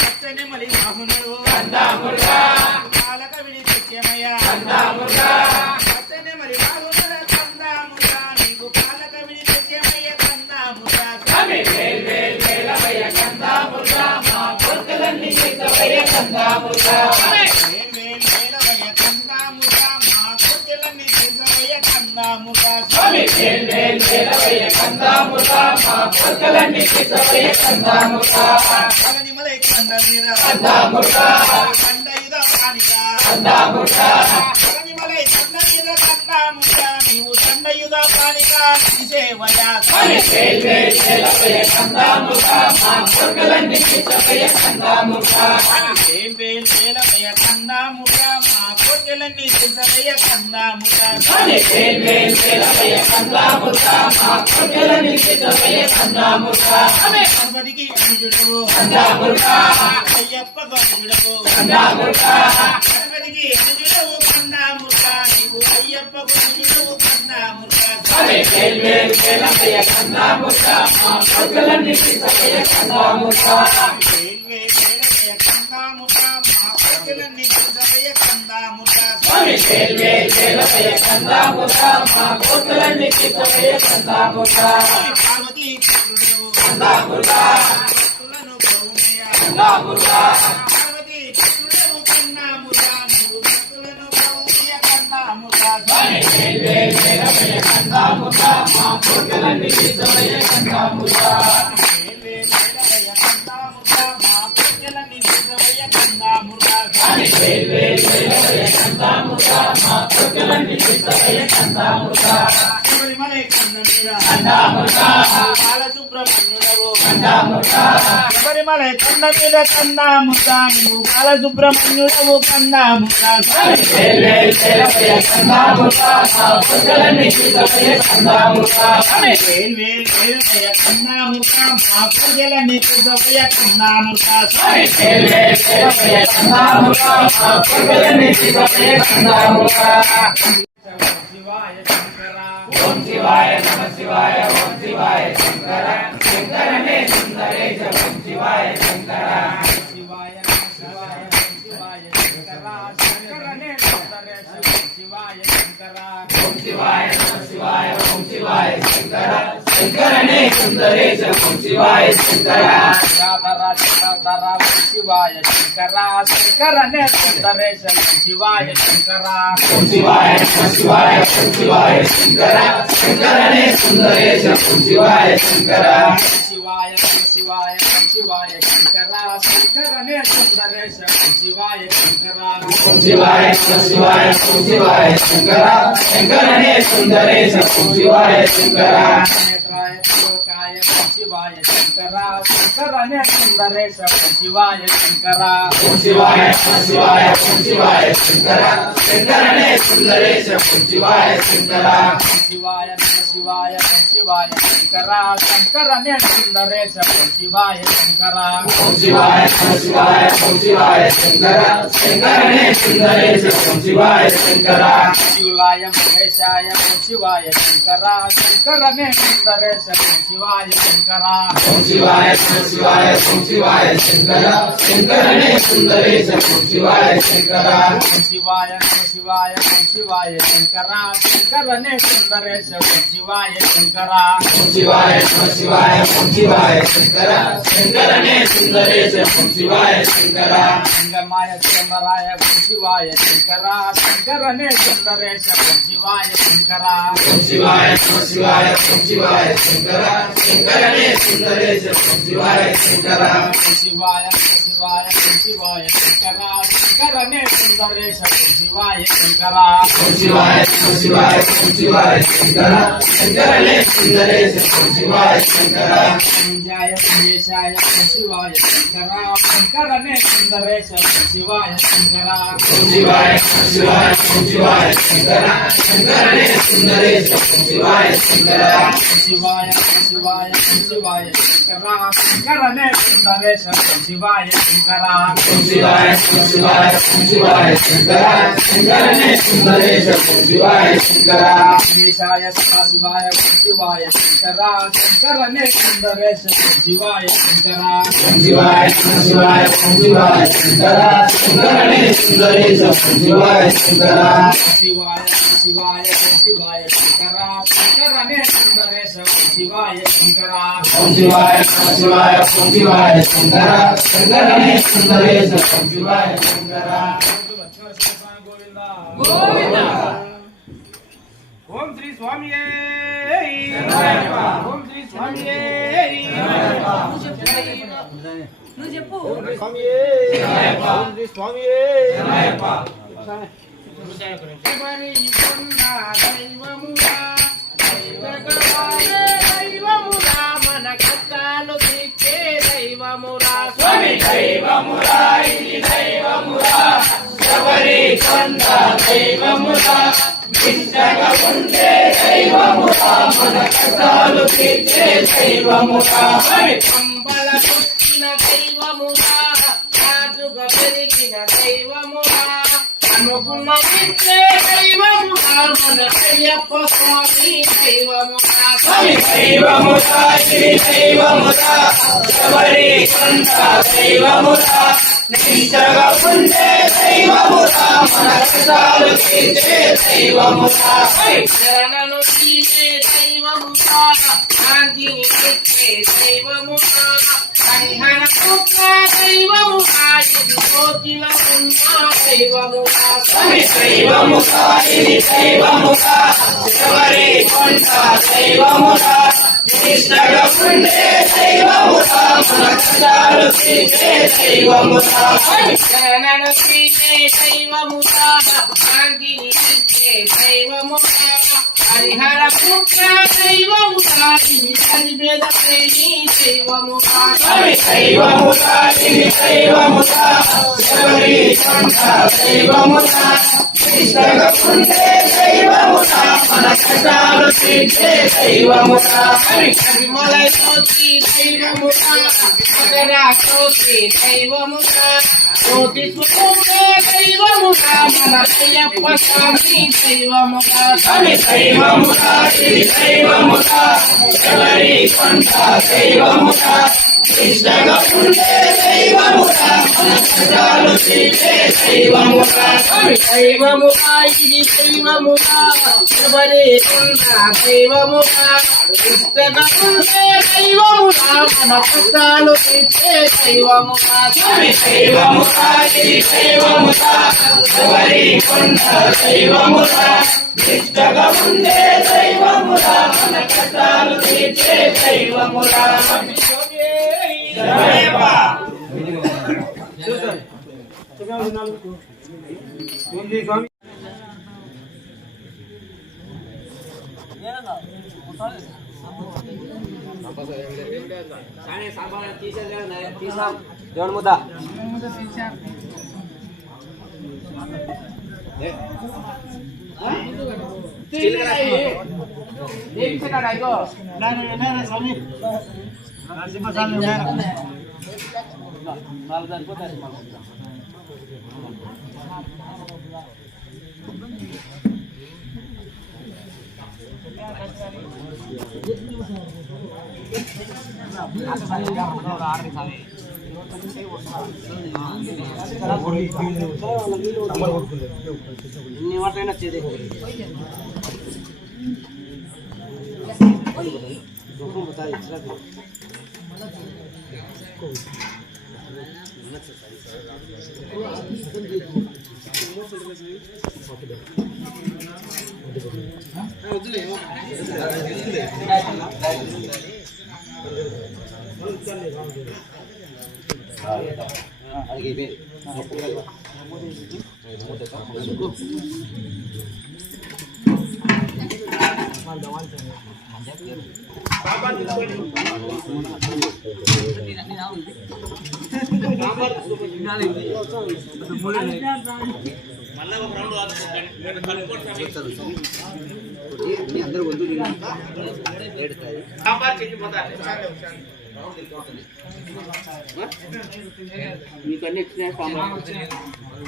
పచ్చని మలి బాహునుడు పాలక విడి సత్యమయ్య పచ్చని మలి బాహునుల కందాముగా నీకు పాలక విడి సత్యమయ్య కందాముగా నీవు తండయుధ పానిగా సేవయా కోటలన్నీ సిద్ధమయ్య కందాముగా గణపతికి అనుజుడవు అయ్యప్ప గణుడవు గణపతికి అనుజుడవు కందాముగా నీవు అయ్యప్ప గణుడవు కందాముగా పార్వతీ పార్వతీ కన్నాముగా నీవు భక్తులను గౌరియ కన్నాముగా శబరిమల కొండ మీద కందాముగా నువ్వు బాలసుబ్రహ్మణ్యుడవు కందాముగా కందాముగా మా పూజలని సభయ కందాముగా ఓం శివాయ నమ శివాయ ఓం శివాయ శంకర శంకరనే సుందరేశ ఓం శివాయ శంకర శివాయ నమ శివాయ ఓం శివాయ శంకర శంకరనే సుందరేశ ఓం శివాయ శంకర ఓం శివాయ నమ శివాయ ఓం శివాయ శంకర శంకరనే సుందరేశ ఓం శివాయ శంకర రాధర ఓం శివాయ శంకర శంకరనే సుందరేశ ఓం శివాయ శంకర ఓం శివాయ నమ శివాయ ఓం శివాయ శంకర శంకరనే సుందరేశ ఓం శివాయ శంకర శివాయ నమ శివాయ ఓం శివాయ శంకర శంకరనే సుందరేశ ఓం శివాయ శంకర ఓం శివాయ నమ శివాయ ఓం శివాయ శంకర శంకరనే సుందరేశ ఓం శివాయ శంకర నేత్రాయ త్రిలోకాయ ఓం శివాయ శంకర శంకరనే సుందరేశ ఓం శివాయ శంకర ఓం శివాయ నమ శివాయ ఓం శివాయ శంకర శంకరనే సుందరేశ ఓం శివాయ శంకర శివాయ నమ శివాయ ఓం శివాయ శంకర శంకరనే సుందరేశ ఓం శివాయ శంకర ఓం శివాయ నమ శివాయ ఓం శివాయ శంకర శంకరనే సుందరేశ ఓం శివాయ శంకర శివాయ మహేశాయ ఓం శివాయ శంకర శంకరనే సుందరేశ ఓం శివాయ శంకర ఓం శివాయ నమ శివాయ ఓం శివాయ శంకర శంకరనే సుందరేశ ఓం శివాయ శంకర శివాయ నమ శివాయ ఓం శివాయ శంకర శంకరనే సుందరేశ ఓం శివాయ శంకర ఓం శివాయ నమ శివాయ ఓం శివాయ శంకర శంకరనే సుందరేశ ఓం శివాయ శంకర లింగమాయ శంకరాయ ఓం శివాయ శంకర శంకరనే సుందరేశ ఓం శివాయ శంకర ఓం శివాయ నమ శివాయ ఓం శివాయ శంకర శంకరనే సుందరేశ ఓం శివాయ శంకర శివాయ నమ శివాయ ఓం శివాయ శంకర శంకరనే సుందరేశ ఓం శివాయ శంకర ఓం శివాయ నమ శివాయ ఓం శివాయ శంకర శంకరనే సుందరేశ ఓం శివాయ శంకర పుంజాయ పుంజేశాయ ఓం శివాయ శంకర శంకరనే సుందరేశ ఓం శివాయ శంకర ఓం శివాయ శివాయ ఓం శివాయ శంకర శంకరనే సుందరేశ ఓం శివాయ శంకర శివాయ శివాయ శివాయ శంకర శంకరనే సుందరేశ శివాయ శంకర ఓం శివాయ శివాయ శివాయ శంకర శంకరనే సుందరేశ శివాయ శంకర శివాయ శివాయ శివాయ శంకర శంకరనే సుందరేశ శివాయ శంకర ఓం శివాయ శివాయ శివాయ శంకర శంకరనే సుందరేశ శివాయ శంకర శివాయ శివాయ శివాయ శంకర శంకరనే సుందరేశ శివాయ శంకర ఓం శివాయ శివాయ శివాయ శంకర శంకరనే సుందరేశ శివాయ శంకర గోవింద ఓం శ్రీ స్వామి ఓం శ్రీ స్వామి నువ్వు చెప్పు స్వామి దైవమురా మన కష్టాలు తీర్చే దైవమురా స్వామి దైవమురా ఇది దైవమురా శబరి కొండ దైవమురా నిష్టగా ఉండే దైవమురా మన కష్టాలు తీర్చే దైవమురా అంబల పుట్టిన దైవమురా రాజుగా పెరిగిన దైవమురా అనుకున్న విద్యే దైవమురా మన అయ్యప్ప స్వామి దైవమురా దైవమురా ఇది దైవమురా శబరి కొండ దైవమురా నిష్టగా ఉండే దైవమురా మన కష్టాలు తీర్చే దైవమురా శరణను తీసే దైవమురా శాంతిని తెచ్చే దైవమురా కన్హన పుట్ట దైవమురా ఇది కోకిల ఉన్న దైవమురా దైవమురా ఇది దైవమురా శబరి కొండ దైవమురా నిష్టగా ఉండే దైవమురా మన కష్టాలు తీర్చే దైవమురా శరణను తీసే దైవమురా శాంతిని తెచ్చే దైవమురా హరిహర పుట్ట దైవమురా ఇది కలిపేద ప్రేమి దైవమురా దైవమురా ఇది దైవమురా శబరి కొండ దైవమురా నిష్టగా ఉండే దైవమురా మన కష్టాలు తీర్చే దైవమురా కరిమల జ్యోతి దైవమురా అగరా జ్యోతి దైవమురా జ్యోతి స్వరూపే దైవమురా మన అయ్యప్ప స్వామి దైవమురా దైవమురా ఇది దైవమురా శబరి కొండ దైవమురా నిష్టగా ఉండే దైవమురా మన కష్టాలు తీర్చే దైవమురా దైవమురా ఇది దైవమురా శబరి కొండ దైవమురా ఇష్టగా ఉండే దైవమురా మన కష్టాలు తీర్చే దైవమురా దైవమురా ఇది దైవమురా శబరి కొండ దైవమురా నిష్టగా ఉండే దైవమురా మన కష్టాలు తీర్చే దైవమురా శరణయ్యప్ప. దేవుని ముద్ద ఇన్ని మాటైనా చేదే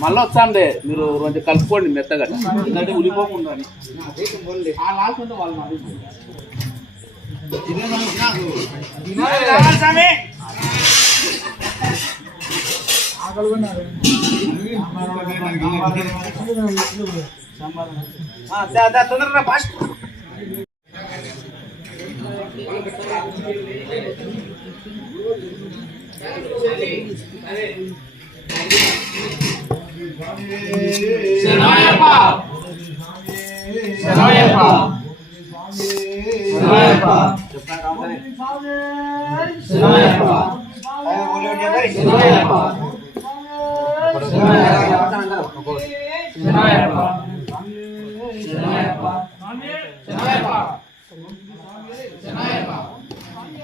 మళ్ళీ వచ్చాండే మీరు కొంచెం కలుపుకోండి మెత్తగా ఎందుకంటే ఉలిపోకుండా ఆ లాస్ట్ అంతా వాళ్ళు తొందరగా ఫాస్ట్ శరణయ్యప్ప శరణయ్యప్ప శరణయ్యప్ప శరణయ్యప్ప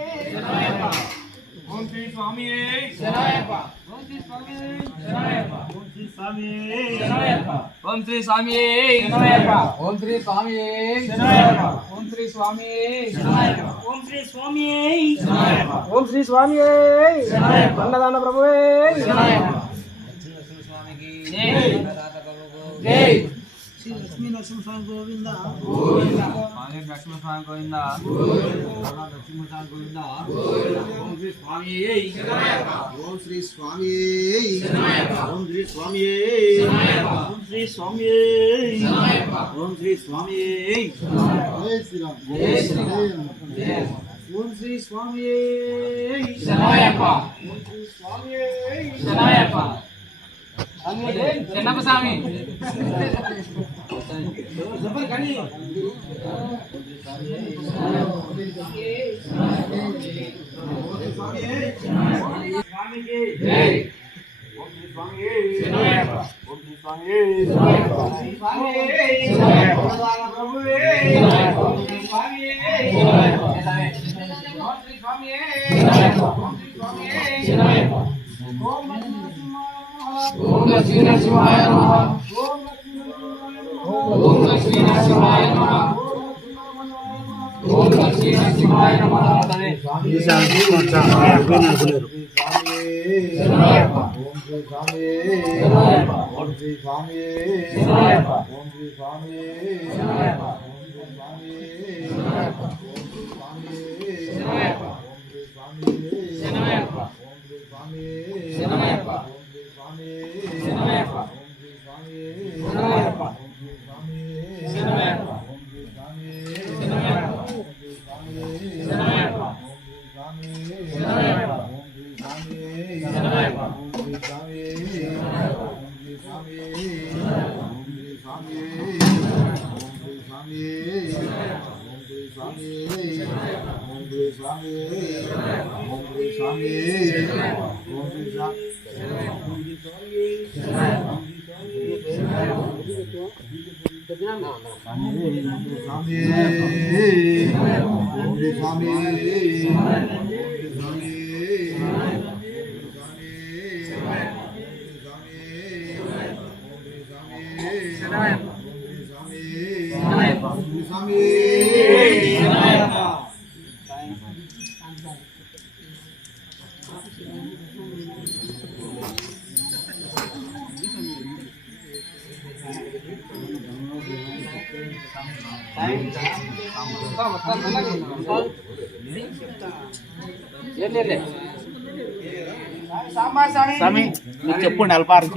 శరణయ్యప్ప ఓం శ్రీ స్వామి శరణయ్యప్ప ఓం శ్రీ స్వామి శరణయ్యప్ప ఓం శ్రీ స్వామి శరణయ్యప్ప ఓం శ్రీ స్వామి శరణయ్యప్ప ఓం శ్రీ స్వామి శరణయ్యప్ప ఓం శ్రీ స్వామి శరణయ్యప్ప ఓం శ్రీ స్వామి శరణయ్యప్ప ఓం శ్రీ స్వామి శరణయ్యప్ప అన్నదాన ప్రభువే శరణయ్యప్ప జై జై శ్రీ లక్ష్మీ నరసింహస్వామి గోవింద స్వామి నరసింహస్వామి గోవింద నరసింహస్వామి గోవింద ఓం శ్రీ స్వామి ఓం శ్రీ స్వామి ఓం శ్రీ స్వామి ఓం శ్రీ స్వామి ఓం శ్రీ స్వామి జై శ్రీరామ్ జై శ్రీరామ్ ఓం శ్రీ స్వామి శరణయ్యప్ప ఓం శ్రీ స్వామి శరణయ్యప్ప చెన్నప్ప స్వామి జై శరణయ్యప్ప ఓం లక్ష్మీ నరసింహాయ నమః ఓం లక్ష్మీ నరసింహాయ నమః ఓం లక్ష్మీ నరసింహాయ నమః శరణయ్యప్ప శరణయ్యప్ప ఓం శ్రీ స్వామి శరణయ్యప్ప ఓం శ్రీ స్వామి శరణయ్యప్ప శరణయ్యప్ప శరణయ్యప్ప శరణయ్యప్ప శరణయ్యప్ప శరణయ్యప్ప స్వామి మీరు చెప్పండి అల్పారం